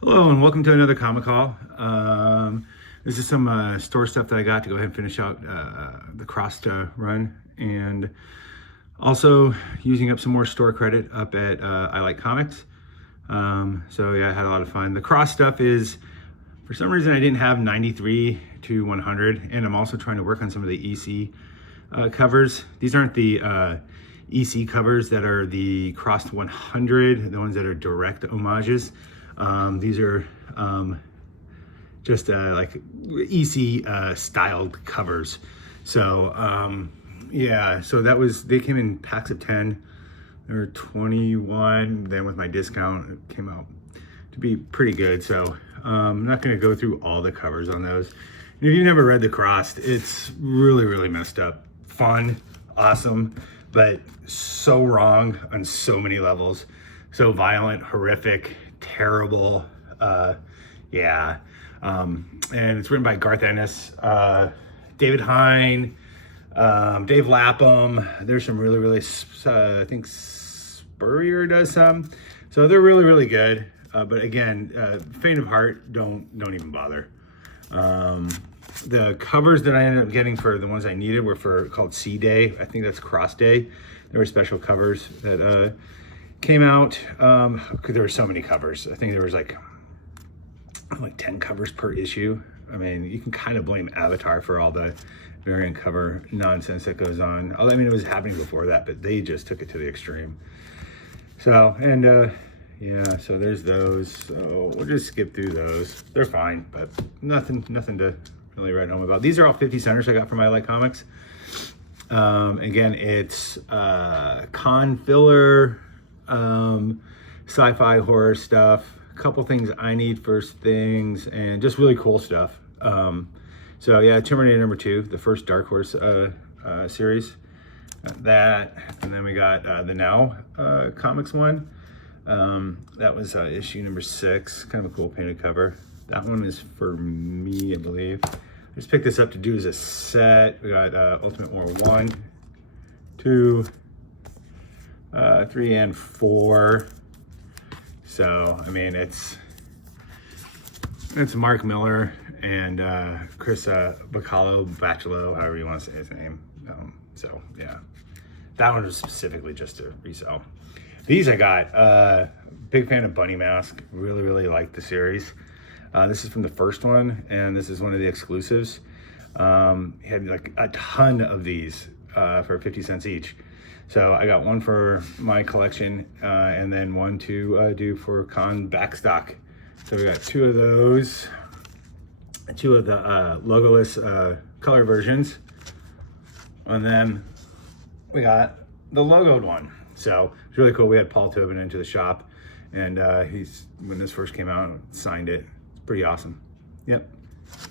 Hello and welcome to another comic haul. This is some store stuff that I got to go ahead and finish out the crossed run, and also using up some more store credit up at I Like Comics. So yeah, I had a lot of fun. The cross stuff is, for some reason, I didn't have 93 to 100, and I'm also trying to work on some of the EC covers. These aren't the EC covers that are the crossed 100, the ones that are direct homages. These are just like EC styled covers. So yeah, so they came in packs of 10. There were 21. Then with my discount, it came out to be pretty good. So I'm not going to go through all the covers on those. And if you've never read The Crossed, it's really, really messed up. Fun, awesome, but so wrong on so many levels. So violent, horrific, terrible. Yeah. And it's written by Garth Ennis, David Hine, Dave Lapham. There's some really, really, I think Spurrier does some. So they're really, really good. But again, faint of heart, don't even bother. The covers that I ended up getting for the ones I needed were called C Day. I think that's Cross Day. There were special covers that came out. There were so many covers. I think there was like 10 covers per issue. I mean, you can kind of blame Avatar for all the variant cover nonsense that goes on. I mean, it was happening before that, but they just took it to the extreme. So, and yeah, so there's those. So we'll just skip through those. They're fine, but nothing to really write home about. These are all 50 centers I got from I Like Comics. Again, it's con filler, sci-fi horror stuff, a couple things I need first things, and just really cool stuff. So yeah, Terminator #2, the first Dark Horse series. That, and then we got the Now Comics one. That was issue #6, kind of a cool painted cover. That one is for me, I believe. I just picked this up to do as a set. We got Ultimate War 1, 2, 3, and 4. So, I mean, it's Mark Miller and Chris Bacalo, however you want to say his name. So, yeah. That one was specifically just to resell. These I got. Big fan of Bunny Mask. Really, really liked the series. This is from the first one, and this is one of the exclusives. He had like a ton of these for 50 cents each. So I got one for my collection, and then one to do for con backstock. So we got 2 of those, 2 of the logoless color versions, and then we got the logoed one. So it's really cool. We had Paul Tobin into the shop, and when this first came out, signed it. It's pretty awesome. Yep.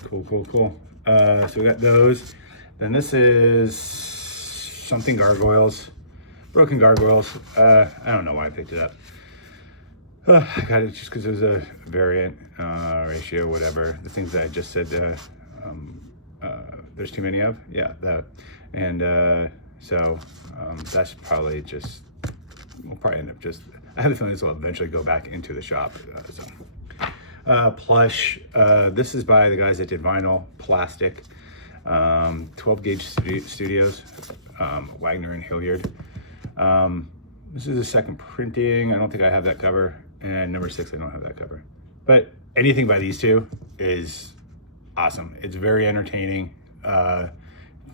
Cool. So we got those. Then this is something gargoyles, broken gargoyles. I don't know why I picked it up. I got it just because it was a variant ratio, whatever. The things that I just said there's too many of. Yeah, that. And so that's probably just, we'll probably end up just, I have a feeling this will eventually go back into the shop. Plush. This is by the guys that did vinyl plastic. 12 Gauge Studios, Wagner and Hilliard. This is a second printing. I don't think I have that cover. And #6, I don't have that cover. But anything by these two is awesome. It's very entertaining,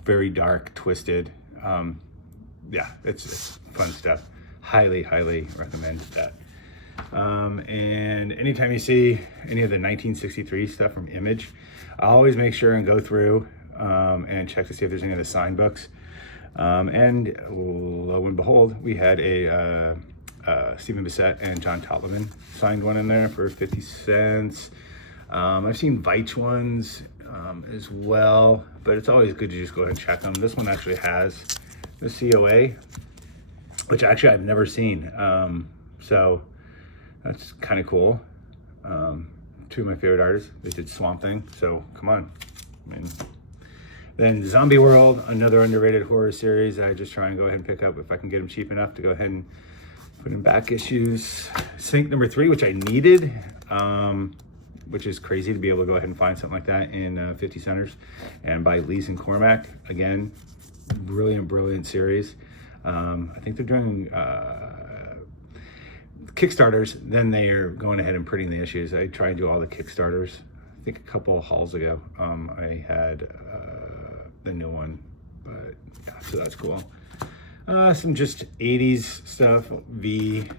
very dark, twisted. Yeah, it's fun stuff. Highly recommend that. And anytime you see any of the 1963 stuff from Image, I always make sure and go through and check to see if there's any of the sign books. And lo and behold, we had a Stephen Bissett and John Totleman signed one in there for 50 cents. I've seen Veitch ones as well, but it's always good to just go ahead and check them. This one actually has the COA, which actually I've never seen. So that's kind of cool. 2 of my favorite artists, they did Swamp Thing, so come on. I mean, then Zombie World, another underrated horror series I just try and go ahead and pick up if I can get them cheap enough to go ahead and Put in back issues. Sync number 3, which I needed, which is crazy to be able to go ahead and find something like that in 50 centers. And by Lees and Cormac, again, brilliant series. I think they're doing Kickstarters, then they are going ahead and printing the issues. I try and do all the Kickstarters. I think a couple of hauls ago, I had the new one, but yeah, so that's cool. Some just 80s stuff, V,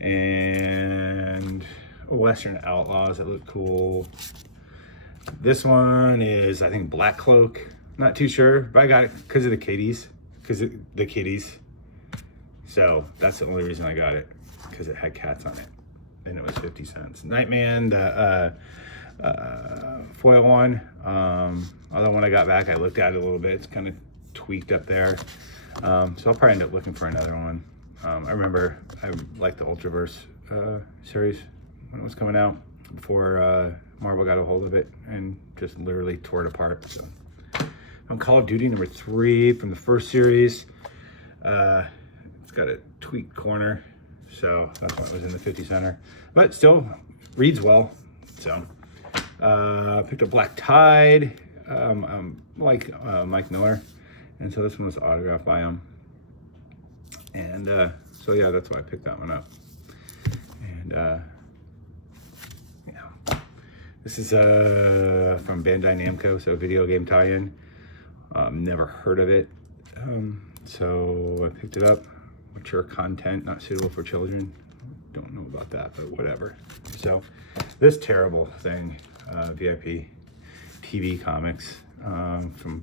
and Western Outlaws that look cool. This one is, I think, Black Cloak. Not too sure, but I got it because of the kitties. So that's the only reason I got it, because it had cats on it. And it was 50 cents. Nightman, the foil one. Other one I got back, I looked at it a little bit. It's kind of tweaked up there. So I'll probably end up looking for another one. I remember I liked the Ultraverse series when it was coming out, before Marvel got a hold of it and just literally tore it apart. So on Call of Duty number 3 from the first series, it's got a tweaked corner, so that's why it was in the 50 center, but still reads well. So picked up Black Tide, like Mike Miller, and so this one was autographed by him, and so yeah, that's why I picked that one up. And yeah, this is from Bandai Namco, so video game tie-in. Never heard of it, so I picked it up. Mature content, not suitable for children. Don't know about that, but whatever. So this terrible thing, VIP TV comics, from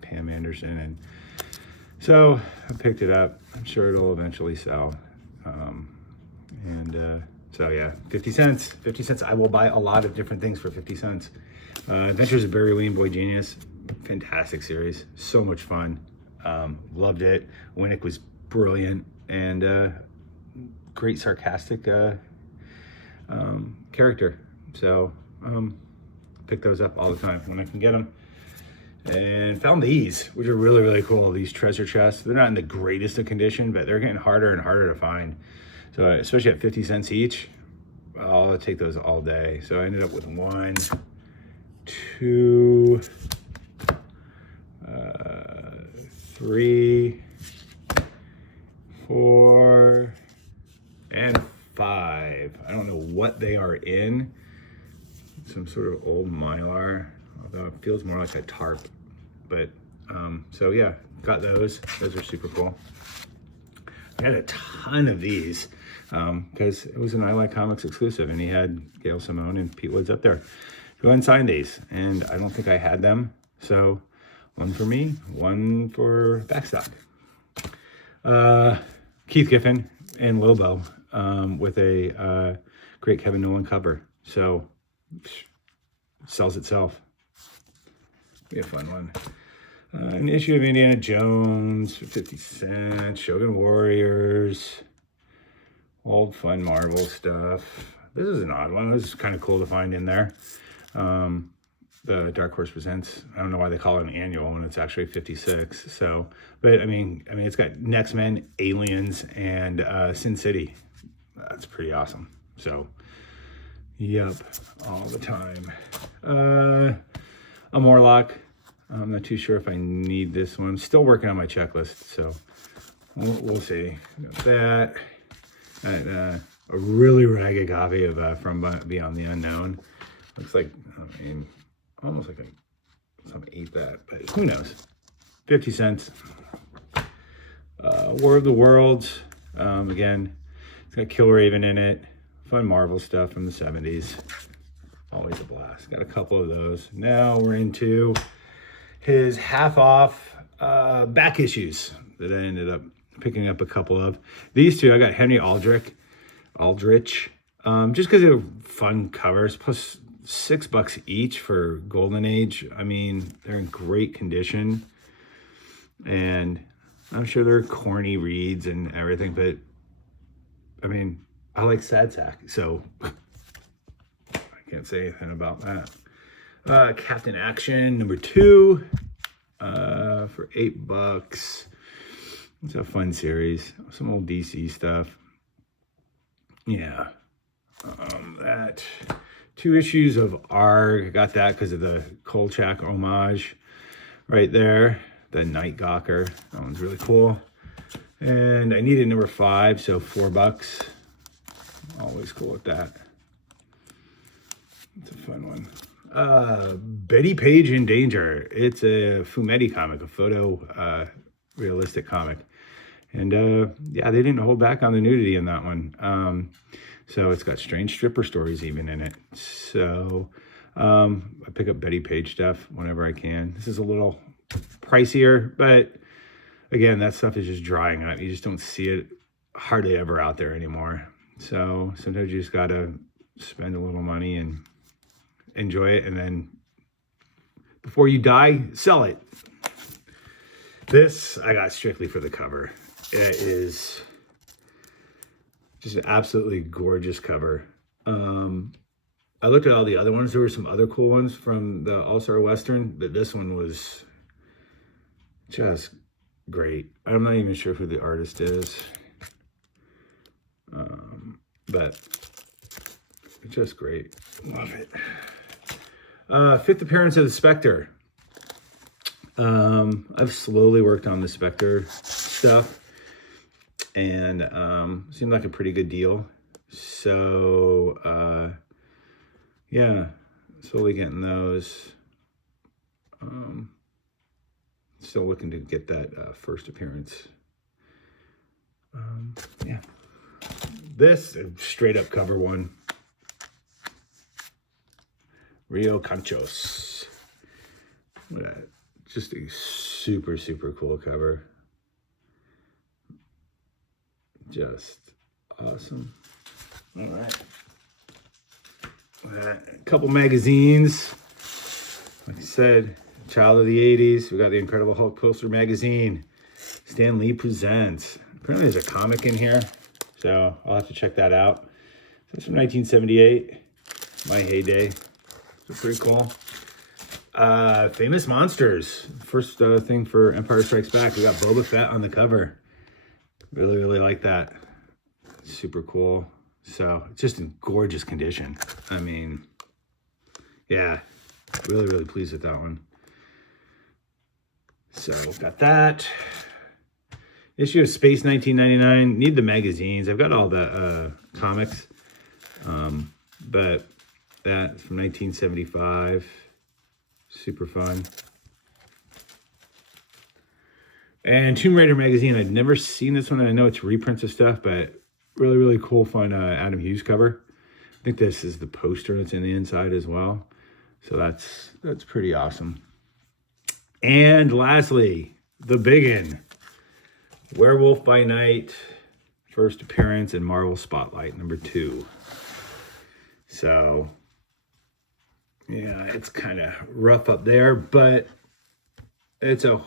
Pam Anderson, and so I picked it up. I'm sure it'll eventually sell. So yeah, 50 cents. 50 cents. I will buy a lot of different things for 50 cents. Adventures of Barry Lee and Boy Genius. Fantastic series. So much fun. Loved it. Winnick was brilliant, and great sarcastic character. So pick those up all the time when I can get them. And found these, which are really cool. These treasure chests. They're not in the greatest of condition, but they're getting harder and harder to find. So especially at 50 cents each, I'll take those all day. So I ended up with 1, 2, 3, 4, and 5. I don't know what they are in. Some sort of old Mylar, although it feels more like a tarp. But so yeah, got those. Those are super cool. I had a ton of these because it was an I Like Comics exclusive, and he had Gail Simone and Pete Woods up there. Go ahead and sign these, and I don't think I had them. So one for me, one for Backstock. Keith Giffen and Lobo with a great Kevin Nolan cover. So sells itself. Be a fun one. An issue of Indiana Jones for 50 cents. Shogun Warriors. Old fun Marvel stuff. This is an odd one. This is kind of cool to find in there. The Dark Horse Presents. I don't know why they call it an annual when it's actually 56. So, but I mean, it's got Next Men, Aliens, and Sin City. That's pretty awesome. So, yep, all the time. A Morlock. I'm not too sure if I need this one. I'm still working on my checklist, so we'll see. Got that. A really ragged copy of From Beyond the Unknown. Looks like, I mean, almost like someone ate that, but who knows? 50 cents. War of the Worlds. Again, it's got Killraven in it. Fun Marvel stuff from the 70s. Always a blast. Got a couple of those. Now we're into his half off back issues that I ended up picking up a couple of. These two, I got Henry Aldrich, just because they're fun covers, plus $6 each for Golden Age. I mean, they're in great condition, and I'm sure they're corny reads and everything, but I mean, I like Sad Sack, so I can't say anything about that. Captain Action number 2 for $8. It's a fun series. Some old DC stuff. Yeah. That 2 issues of ARG. I got that because of the Kolchak homage right there. The Night Gawker. That one's really cool. And I needed number 5, so $4. Always cool with that. It's a fun one. Betty Page in Danger. It's a Fumetti comic, a photo realistic comic. And yeah, they didn't hold back on the nudity in that one. So it's got strange stripper stories even in it. So I pick up Betty Page stuff whenever I can. This is a little pricier, but again, that stuff is just drying up. You just don't see it hardly ever out there anymore. So sometimes you just gotta spend a little money and enjoy it, and then before you die, sell it. This I got strictly for the cover. It is just an absolutely gorgeous cover. I looked at all the other ones. There were some other cool ones from the All-Star Western, but this one was just great. I'm not even sure who the artist is, but it's just great. Love it. 5th appearance of the Spectre. I've slowly worked on the Spectre stuff, and seemed like a pretty good deal. So yeah, slowly getting those. Still looking to get that first appearance. Yeah, this straight up cover one. Rio Conchos. Look at that. Just a super, super cool cover. Just awesome. All right. A couple magazines. Like I said, child of the 80s. We got the Incredible Hulk poster magazine. Stan Lee Presents. Apparently there's a comic in here, so I'll have to check that out. So it's from 1978. My heyday. So pretty cool. Famous Monsters. First thing for Empire Strikes Back. We got Boba Fett on the cover. Really, really like that. Super cool. So it's just in gorgeous condition. I mean, yeah, really, really pleased with that one. So got that. Issue of Space 1999. Need the magazines. I've got all the comics. But that from 1975. Super fun. And Tomb Raider magazine. I'd never seen this one. I know it's reprints of stuff, but really, really cool, fun Adam Hughes cover. I think this is the poster that's in the inside as well. So that's pretty awesome. And lastly, the biggin. Werewolf by Night, first appearance in Marvel Spotlight, number 2. So, yeah, it's kind of rough up there, but it's a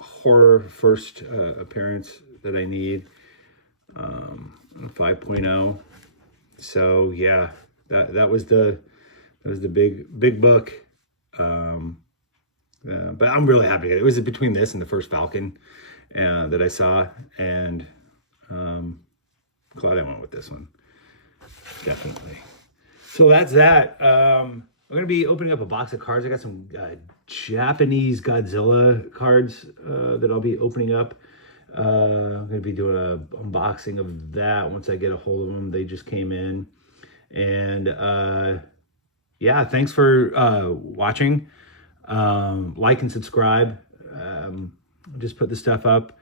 horror first appearance that I need. 5.0. So yeah, that was the big book. But I'm really happy. It was between this and the first Falcon that I saw, and glad I went with this one. Definitely. So that's that. I'm gonna be opening up a box of cards. I got some Japanese Godzilla cards that I'll be opening up. I'm going to be doing an unboxing of that once I get a hold of them. They just came in. And yeah, thanks for watching. Like and subscribe. Just put the stuff up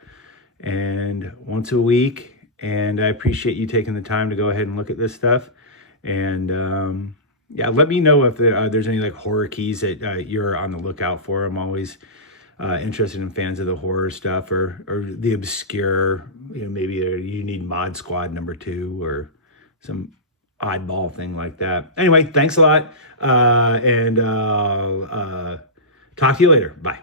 and once a week. And I appreciate you taking the time to go ahead and look at this stuff. And yeah, let me know if there's any like horror keys that you're on the lookout for. I'm always interested in fans of the horror stuff or the obscure, you know, maybe you need Mod Squad number 2 or some oddball thing like that. Anyway, thanks a lot. And talk to you later. Bye.